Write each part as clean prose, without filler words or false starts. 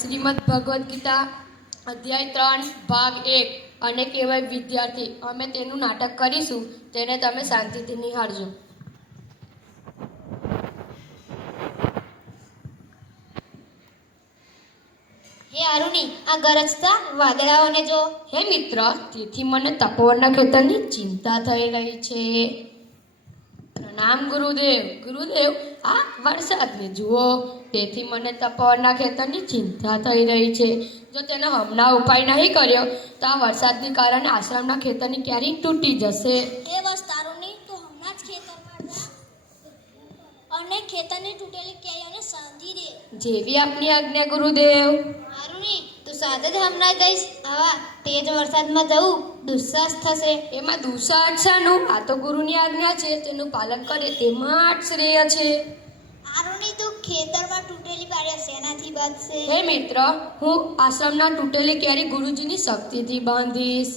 શ્રીમદ ભગવદ્ ગીતા અધ્યાય 3 ભાગ 1 અને કહેવાય વિદ્યાર્થી. અમે તેનું નાટક કરીશું, તેને તમે શાંતિથી નિહાળજો. હે આરુની, આ ગરજતા વાદળાઓને જો. હે મિત્ર, તેથી મને તપોવનના ખેતરની ચિંતા થઈ રહી છે. પ્રણામ ગુરુદેવ. ગુરુદેવ, આ વરસાદને જુઓ, તેથી મને તપોવનના ખેતરની ચિંતા થઈ રહી છે. જો તેનો હમણાં ઉપાય નહીં કર્યો તો આ વરસાદને કારણે આશ્રમના ખેતરની ક્યારેક તૂટી જશે. હે વસ્તારુની, તું હમણાં જ ખેતરમાં જા અને ખેતરની તૂટેલી કેરીઓને સાંધી દે. જેવી આપની આજ્ઞા ગુરુદેવ. આરુની, તું સાથે જ હમણાં જઈશ. આવા તેજ વરસાદમાં જવું દુસ્સાહસ થશે. એમાં દુસ્સાહસ શાનું? આ તો ગુરુની આજ્ઞા છે, તેનું પાલન કરે તેમાં જ શ્રેય છે. આરુની, તું ખેતરમાં તૂટેલી પાડ્યા શેનાથી બાંધશે? હે મિત્ર, હું આશ્રમના તૂટેલી કેરી ગુરુજીની શક્તિથી બાંધીશ.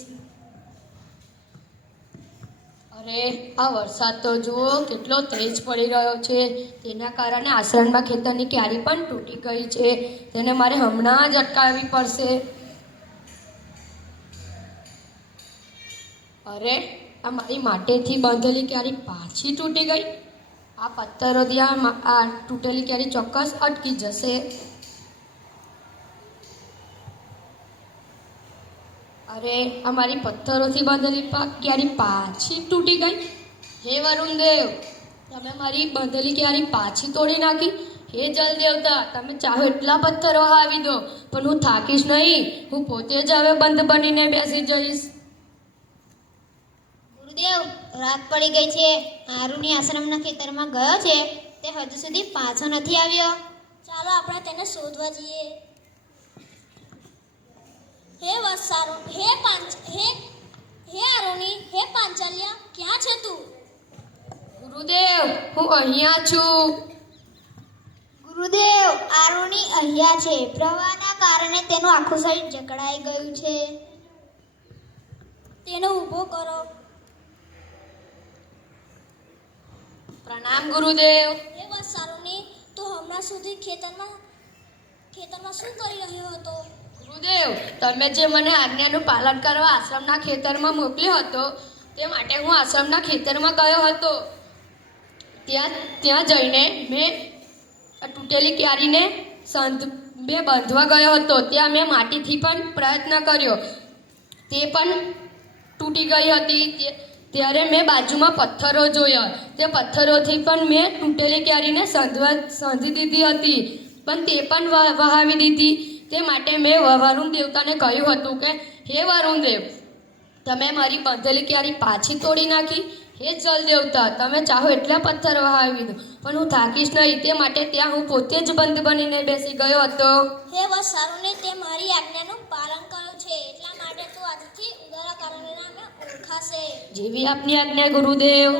અરે, આ વરસાદ તો જુઓ કેટલો તેજ પડી રહ્યો છે. તેના કારણે આશ્રમના ખેતરની ક્યારી પણ તૂટી ગઈ છે. તેને મારે હમણાં જ અટકાવવી પડશે. અરે, આ મારી માટેથી બાંધેલી ક્યારી પાછી તૂટી ગઈ. આ પથ્થરોથી આ તૂટેલી ક્યારી ચોક્કસ અટકી જશે. અરે, આ મારી પથ્થરોથી બાંધેલી ક્યારી પાછી તૂટી ગઈ. હે વરુણદેવ, તમે મારી બાંધેલી ક્યારી પાછી તોડી નાખી. હે જલ દેવતા, તમે ચાહો એટલા પથ્થરો આવી દો, પણ હું થાકીશ નહીં. હું પોતે જ હવે બંધ બનીને બેસી જઈશ. ગુરુદેવ, રાત પડી ગઈ છે. આરુની આશ્રમના ખેતરમાં ગયો છે, તે હજુ સુધી પાછો નથી આવ્યો. ચાલો આપણે તેને શોધવા જઈએ. હે વસારો, હે આરુની, હે પાંચાલ્યા, ક્યાં છે તું? ગુરુદેવ, હું અહીંયા છું. ગુરુદેવ, આરુની અહીંયા છે. પ્રવાહના કારણે તેનું આખું શરીર જકડાઈ ગયું છે. તેને ઊભો કરો. પ્રણામ ગુરુદેવ. હે વસારુની, તું હમણાં સુધી ખેતરમાં શું કરી રહ્યો હતો? ગુરુદેવ, તમે જે મને આજ્ઞાનું પાલન કરવા આશ્રમના ખેતરમાં મોકલ્યો હતો, તે માટે હું આશ્રમના ખેતરમાં ગયો હતો. ત્યાં જઈને મેં તૂટેલી ક્યારીને બાંધવા ગયો હતો. ત્યાં મેં માટીથી પણ પ્રયત્ન કર્યો, તે પણ તૂટી ગઈ હતી. ત્યારે મેં બાજુમાં પથ્થરો જોયા, તે પથ્થરોથી પણ મેં તૂટેલી ક્યારીને સાંધી દીધી હતી, પણ તે પણ વહાવી દીધી. તે માટે મેં વરુણ દેવતાને કહ્યું હતું કે હે વરુણ દેવ, તમે મારી બાંધેલી ક્યારી પાછી તોડી નાખી. હે જલ દેવતા, તમે ચાહો એટલા પથ્થર વહાવી દો, પણ હું થાકીશ નહીં. તે માટે ત્યાં હું પોતે જ બંધ બનીને બેસી ગયો હતો. હે વસારુને, તે મારી આજ્ઞાનું પાલન કર્યું છે, એટલા માટે તું આજથી ઉદારા કારણે નામે ઓળખાશે. જેવી આપની આજ્ઞા ગુરુદેવ.